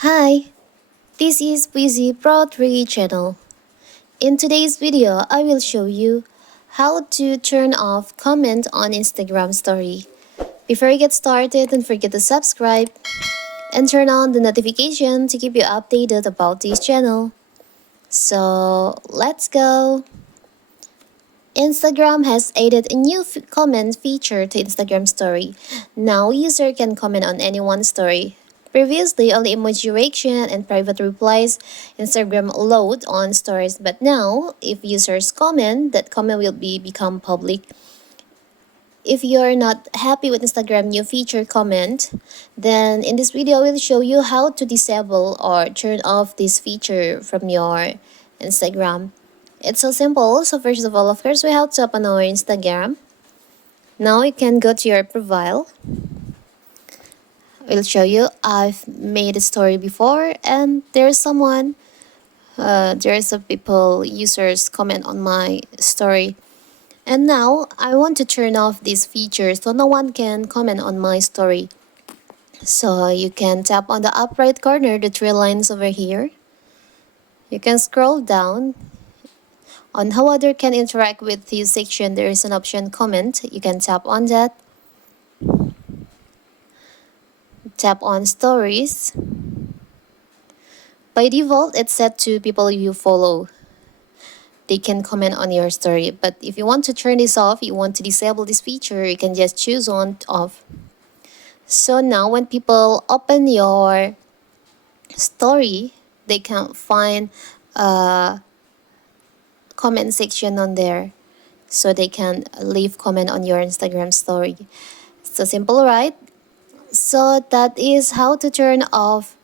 Hi, this is Busy Broadway channel. In today's video, I will show you how to turn off comment on Instagram story. Before you get started, don't forget to subscribe and turn on the notification to keep you updated about this channel. So let's go. Instagram has added a new comment feature to Instagram story. Now user can comment on anyone's story. Previously, only emoji reaction and private replies Instagram allowed on stories, but now if users comment, that comment will become public. If you're not happy with Instagram new feature comment, then in this video I will show you how to disable or turn off this feature from your Instagram. It's so simple. So first of all, of course, we have to open our Instagram. Now you can go to your profile. I'll show you. I've made a story before, and there's someone, there's a people, users comment on my story. And now I want to turn off this feature so no one can comment on my story. So you can tap on the up right corner, the three lines over here. You can scroll down. On how other can interact with this section, there is an option comment. You can tap on that. Tap on stories. By default, it's set to people you follow. They can comment on your story. But if you want to turn this off, you want to disable this feature, you can just choose on off. So now when people open your story, they can find a comment section on there. So they can leave comment on your Instagram story. So simple, right? So that is how to turn off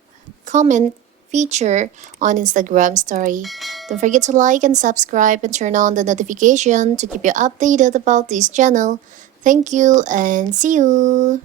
comment feature on Instagram story. Don't forget to like and subscribe and turn on the notification to keep you updated about this channel. Thank you and see you.